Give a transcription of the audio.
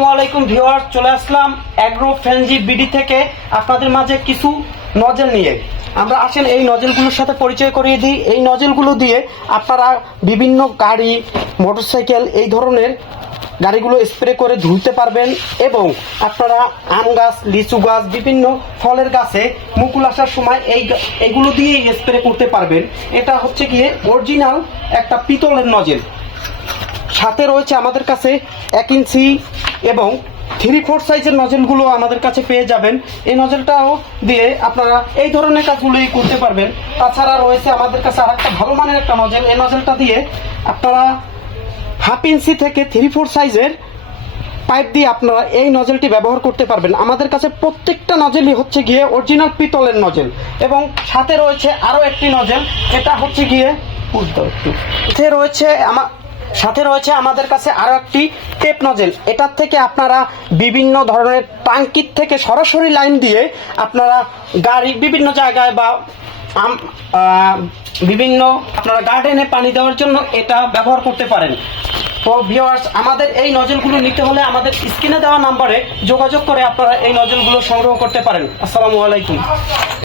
আসসালামু আলাইকুম ভিউয়ার্স, চলে আসলাম অ্যাগ্রো ফ্রেন্ডজি বিডি থেকে আপনাদের মাঝে কিছু নজেল নিয়ে। আমরা আসেন এই নজেলগুলোর সাথে পরিচয় করিয়ে দিই। এই নজেলগুলো দিয়ে আপনারা বিভিন্ন গাড়ি, মোটরসাইকেল এই ধরনের গাড়িগুলো স্প্রে করে ধুতে পারবেন এবং আপনারা আম গাছ, লিচু গাছ, বিভিন্ন ফলের গাছে মুকুল আসার সময় এইগুলো দিয়ে স্প্রে করতে পারবেন। এটা হচ্ছে গিয়ে অরিজিনাল একটা পিতলের নজেল। সাথে রয়েছে আমাদের কাছে 1 ইঞ্চি এবং 3/4 সাইজের নজেলগুলো আমাদের কাছে পেয়ে যাবেন। এই নজেলটাও দিয়ে আপনারা এই ধরনের কাজগুলোই করতে পারবেন। তাছাড়া রয়েছে আমাদের কাছে আরেকটা ভালো মানের একটা নজেল। এই নজেলটা দিয়ে আপনারা 1/2 ইঞ্চি থেকে 3/4 সাইজের পাইপ দিয়ে আপনারা এই নজেলটি ব্যবহার করতে পারবেন। আমাদের কাছে প্রত্যেকটা নজেলই হচ্ছে গিয়ে অরিজিনাল পিতলের নজেল এবং সাথে রয়েছে আরও একটি নজেল, এটা হচ্ছে গিয়ে সাথে রয়েছে আমাদের কাছে আরো একটি টেপ নজেল। এটার থেকে আপনারা বিভিন্ন ধরনের টাঙ্কির থেকে সরাসরি লাইন দিয়ে আপনারা গাড়ি বিভিন্ন জায়গায় বা বিভিন্ন আপনারা গার্ডেনে পানি দেওয়ার জন্য এটা ব্যবহার করতে পারেন। তো ভিউয়ার্স, আমাদের এই নজেলগুলো নিতে হলে আমাদের স্ক্রিনে দেওয়া নাম্বারে যোগাযোগ করে আপনারা এই নজেলগুলো সংগ্রহ করতে পারেন। আসসালামু আলাইকুম।